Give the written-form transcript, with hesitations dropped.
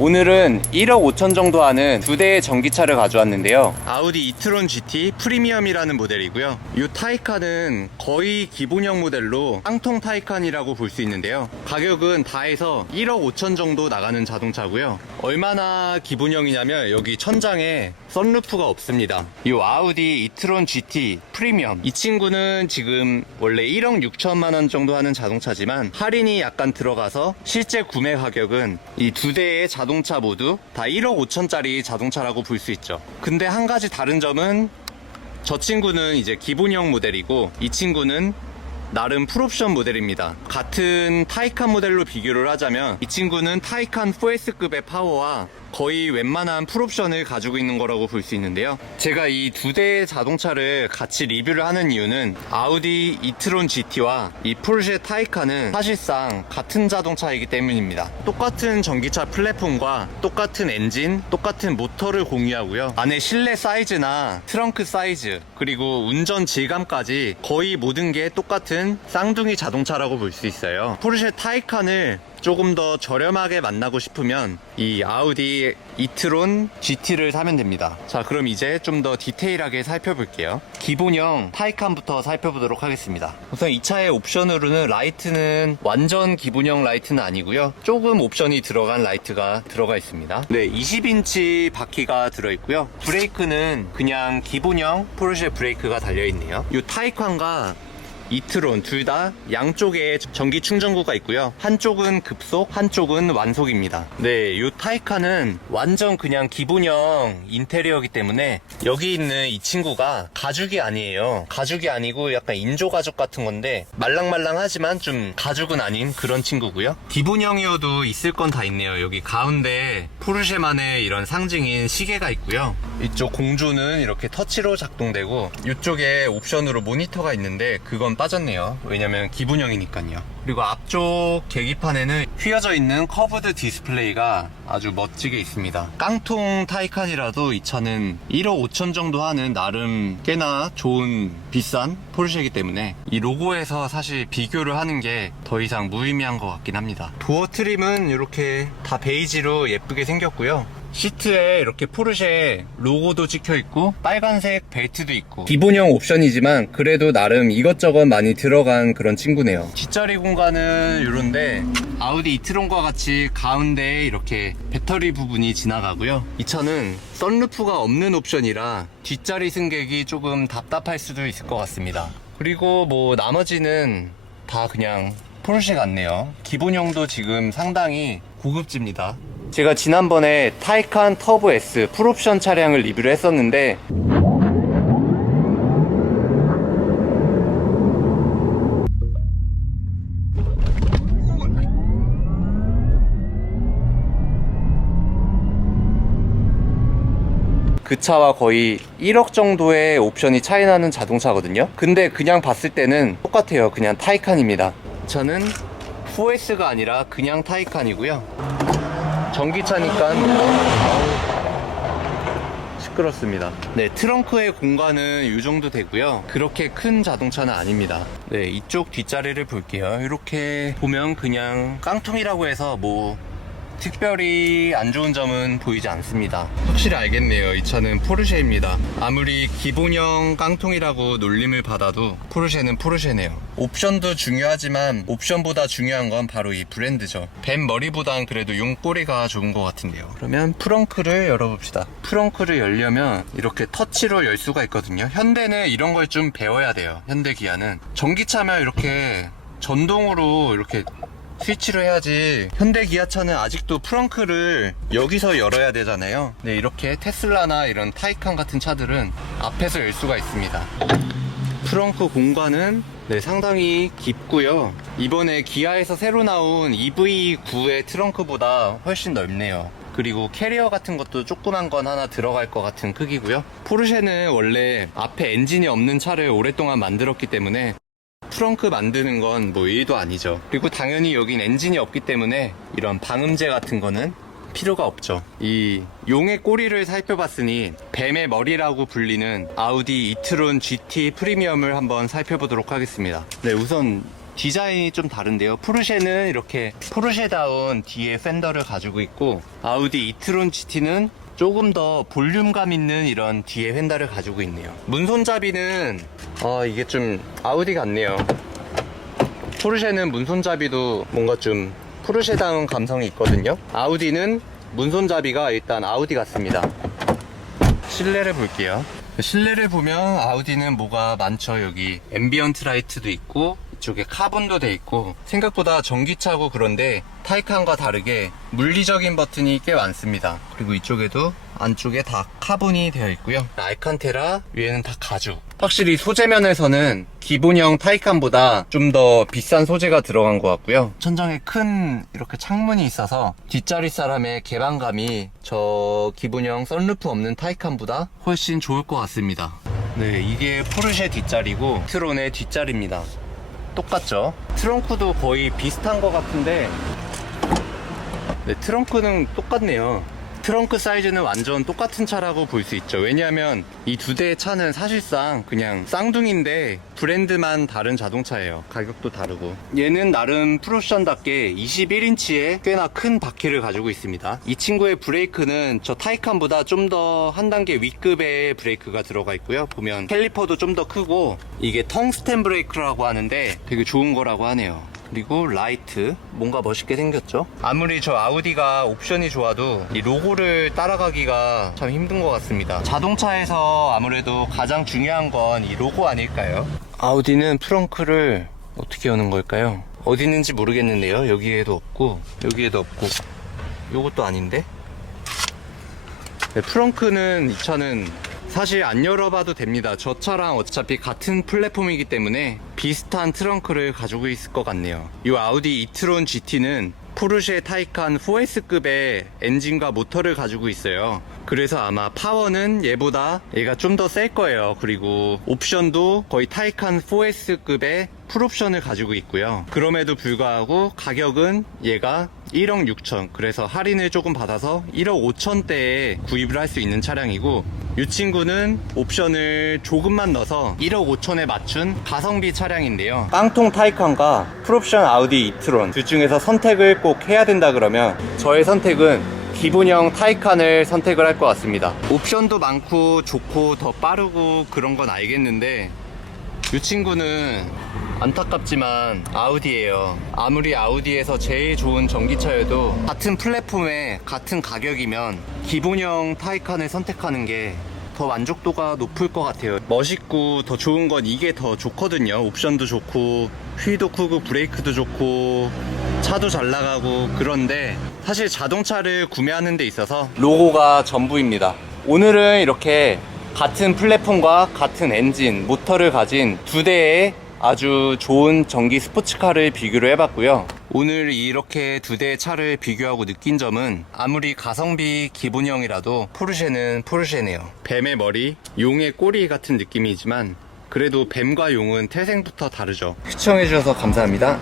오늘은 1억 5천 정도 하는 두 대의 전기차를 가져왔는데요. 아우디 이트론 GT 프리미엄이라는 모델이고요. 이 타이칸은 거의 기본형 모델로 깡통 타이칸이라고 볼 수 있는데요. 가격은 다 해서 1억 5천 정도 나가는 자동차고요. 얼마나 기본형이냐면 여기 천장에 선루프가 없습니다. 이 아우디 이트론 GT 프리미엄, 이 친구는 지금 원래 1억 6천만 원 정도 하는 자동차지만 할인이 약간 들어가서 실제 구매 가격은 이 두 대의 자동차 모두 다 1억 5천짜리 자동차라고 볼 수 있죠. 근데 한 가지 다른 점은 저 친구는 이제 기본형 모델이고 이 친구는 나름 풀옵션 모델입니다. 같은 타이칸 모델로 비교를 하자면 이 친구는 타이칸 4S급의 파워와 거의 웬만한 풀옵션을 가지고 있는 거라고 볼 수 있는데요. 제가 이 두 대의 자동차를 같이 리뷰를 하는 이유는 아우디 이트론 GT와 이 포르쉐 타이칸은 사실상 같은 자동차이기 때문입니다. 똑같은 전기차 플랫폼과 똑같은 엔진, 똑같은 모터를 공유하고요. 안에 실내 사이즈나 트렁크 사이즈, 그리고 운전 질감까지 거의 모든 게 똑같은 쌍둥이 자동차라고 볼 수 있어요. 포르쉐 타이칸을 조금 더 저렴하게 만나고 싶으면 이 아우디 이트론 GT를 사면 됩니다. 자, 그럼 이제 좀 더 디테일하게 살펴볼게요. 기본형 타이칸부터 살펴보도록 하겠습니다. 우선 이 차의 옵션으로는 라이트는 완전 기본형 라이트는 아니고요. 조금 옵션이 들어간 라이트가 들어가 있습니다. 네, 20인치 바퀴가 들어있고요. 브레이크는 그냥 기본형 포르쉐 브레이크가 달려있네요. 이 타이칸과 이트론 둘 다 양쪽에 전기 충전구가 있고요. 한쪽은 급속, 한쪽은 완속입니다. 네, 이 타이칸은 완전 그냥 기본형 인테리어이기 때문에 여기 있는 이 친구가 가죽이 아니에요. 가죽이 아니고 약간 인조 가죽 같은 건데 말랑말랑하지만 좀 가죽은 아닌 그런 친구고요. 기본형이어도 있을 건 다 있네요. 여기 가운데 포르쉐만의 이런 상징인 시계가 있고요. 이쪽 공조는 이렇게 터치로 작동되고 이쪽에 옵션으로 모니터가 있는데 그건 빠졌네요. 왜냐면 기본형이니까요. 그리고 앞쪽 계기판에는 휘어져 있는 커브드 디스플레이가 아주 멋지게 있습니다. 깡통 타이칸이라도 이 차는 1억 5천 정도 하는 나름 꽤나 좋은 비싼 포르쉐이기 때문에 이 로고에서 사실 비교를 하는 게 더 이상 무의미한 것 같긴 합니다. 도어 트림은 이렇게 다 베이지로 예쁘게 생겼고요. 시트에 이렇게 포르쉐 로고도 찍혀있고 빨간색 벨트도 있고 기본형 옵션이지만 그래도 나름 이것저것 많이 들어간 그런 친구네요. 뒷자리 공간은 이런데 아우디 이트론과 같이 가운데에 이렇게 배터리 부분이 지나가고요. 이 차는 선루프가 없는 옵션이라 뒷자리 승객이 조금 답답할 수도 있을 것 같습니다. 그리고 뭐 나머지는 다 그냥 포르쉐 같네요. 기본형도 지금 상당히 고급집니다. 제가 지난번에 타이칸 터보 S 풀옵션 차량을 리뷰를 했었는데 그 차와 거의 1억 정도의 옵션이 차이 나는 자동차거든요. 근데 그냥 봤을 때는 똑같아요. 그냥 타이칸입니다. 저는 4S가 아니라 그냥 타이칸이고요. 전기차니까 시끄럽습니다. 네, 트렁크의 공간은 이 정도 되고요. 그렇게 큰 자동차는 아닙니다. 네, 이쪽 뒷자리를 볼게요. 이렇게 보면 그냥 깡통이라고 해서 뭐 특별히 안 좋은 점은 보이지 않습니다. 확실히 알겠네요. 이 차는 포르쉐입니다. 아무리 기본형 깡통이라고 놀림을 받아도 포르쉐는 포르쉐네요. 옵션도 중요하지만 옵션보다 중요한 건 바로 이 브랜드죠. 뱀 머리보단 그래도 용 꼬리가 좋은 것 같은데요. 그러면 프렁크를 열어봅시다. 프렁크를 열려면 이렇게 터치로 열 수가 있거든요. 현대는 이런 걸 좀 배워야 돼요. 현대 기아는 전기차면 이렇게 전동으로 이렇게 스위치를 해야지. 현대 기아차는 아직도 프렁크를 여기서 열어야 되잖아요. 네, 이렇게 테슬라나 이런 타이칸 같은 차들은 앞에서 열 수가 있습니다. 프렁크 공간은 네, 상당히 깊고요. 이번에 기아에서 새로 나온 EV9의 트렁크보다 훨씬 넓네요. 그리고 캐리어 같은 것도 조그만 건 하나 들어갈 것 같은 크기고요. 포르쉐는 원래 앞에 엔진이 없는 차를 오랫동안 만들었기 때문에 트렁크 만드는 건 뭐 일도 아니죠. 그리고 당연히 여긴 엔진이 없기 때문에 이런 방음제 같은 거는 필요가 없죠. 이 용의 꼬리를 살펴봤으니 뱀의 머리라고 불리는 아우디 이트론 GT 프리미엄을 한번 살펴보도록 하겠습니다. 네, 우선 디자인이 좀 다른데요. 포르쉐는 이렇게 포르쉐다운 뒤에 팬더를 가지고 있고, 아우디 이트론 GT는 조금 더 볼륨감 있는 이런 뒤에 휀다를 가지고 있네요. 문손잡이는 이게 좀 아우디 같네요. 포르쉐는 문손잡이도 뭔가 좀 포르쉐다운 감성이 있거든요. 아우디는 문손잡이가 일단 아우디 같습니다. 실내를 볼게요. 실내를 보면 아우디는 뭐가 많죠. 여기 앰비언트 라이트도 있고, 이쪽에 카본도 돼 있고, 생각보다 전기차고 그런데 타이칸과 다르게 물리적인 버튼이 꽤 많습니다. 그리고 이쪽에도 안쪽에 다 카본이 되어 있고요. 알칸테라, 위에는 다 가죽. 확실히 소재 면에서는 기본형 타이칸보다 좀 더 비싼 소재가 들어간 것 같고요. 천장에 큰 이렇게 창문이 있어서 뒷자리 사람의 개방감이 저 기본형 썬루프 없는 타이칸보다 훨씬 좋을 것 같습니다. 네, 이게 포르쉐 뒷자리고 트론의 뒷자리입니다. 똑같죠? 트렁크도 거의 비슷한 것 같은데, 네, 트렁크는 똑같네요. 트렁크 사이즈는 완전 똑같은 차라고 볼 수 있죠. 왜냐하면 이 두 대의 차는 사실상 그냥 쌍둥이인데 브랜드만 다른 자동차예요. 가격도 다르고. 얘는 나름 풀옵션답게 21인치의 꽤나 큰 바퀴를 가지고 있습니다. 이 친구의 브레이크는 저 타이칸보다 좀 더 한 단계 윗급의 브레이크가 들어가 있고요. 보면 캘리퍼도 좀 더 크고, 이게 텅스텐 브레이크라고 하는데 되게 좋은 거라고 하네요. 그리고 라이트, 뭔가 멋있게 생겼죠? 아무리 저 아우디가 옵션이 좋아도 이 로고를 따라가기가 참 힘든 것 같습니다. 자동차에서 아무래도 가장 중요한 건 이 로고 아닐까요? 아우디는 트렁크를 어떻게 여는 걸까요? 어디 있는지 모르겠는데요. 여기에도 없고, 여기에도 없고, 요것도 아닌데? 네, 트렁크는 이 차는 사실 안 열어봐도 됩니다. 저 차랑 어차피 같은 플랫폼이기 때문에 비슷한 트렁크를 가지고 있을 것 같네요. 이 아우디 이트론 GT는 포르쉐 타이칸 4S급의 엔진과 모터를 가지고 있어요. 그래서 아마 파워는 얘보다 얘가 좀 더 셀 거예요. 그리고 옵션도 거의 타이칸 4S급의 풀옵션을 가지고 있고요. 그럼에도 불구하고 가격은 얘가 1억 6천, 그래서 할인을 조금 받아서 1억 5천대에 구입을 할 수 있는 차량이고, 이 친구는 옵션을 조금만 넣어서 1억 5천에 맞춘 가성비 차량인데요. 깡통 타이칸과 풀옵션 아우디 이트론 둘 중에서 선택을 꼭 해야 된다 그러면 저의 선택은 기본형 타이칸을 선택을 할 것 같습니다. 옵션도 많고 좋고 더 빠르고 그런 건 알겠는데, 이 친구는 안타깝지만 아우디예요. 아무리 아우디에서 제일 좋은 전기차여도 같은 플랫폼에 같은 가격이면 기본형 타이칸을 선택하는 게 더 만족도가 높을 것 같아요. 멋있고 더 좋은 건 이게 더 좋거든요. 옵션도 좋고 휠도 크고 브레이크도 좋고 차도 잘 나가고. 그런데 사실 자동차를 구매하는 데 있어서 로고가 전부입니다. 오늘은 이렇게 같은 플랫폼과 같은 엔진, 모터를 가진 두 대의 아주 좋은 전기 스포츠카를 비교를 해봤고요. 오늘 이렇게 두 대의 차를 비교하고 느낀 점은 아무리 가성비 기본형이라도 포르쉐는 포르쉐네요. 뱀의 머리, 용의 꼬리 같은 느낌이지만 그래도 뱀과 용은 태생부터 다르죠. 시청해주셔서 감사합니다.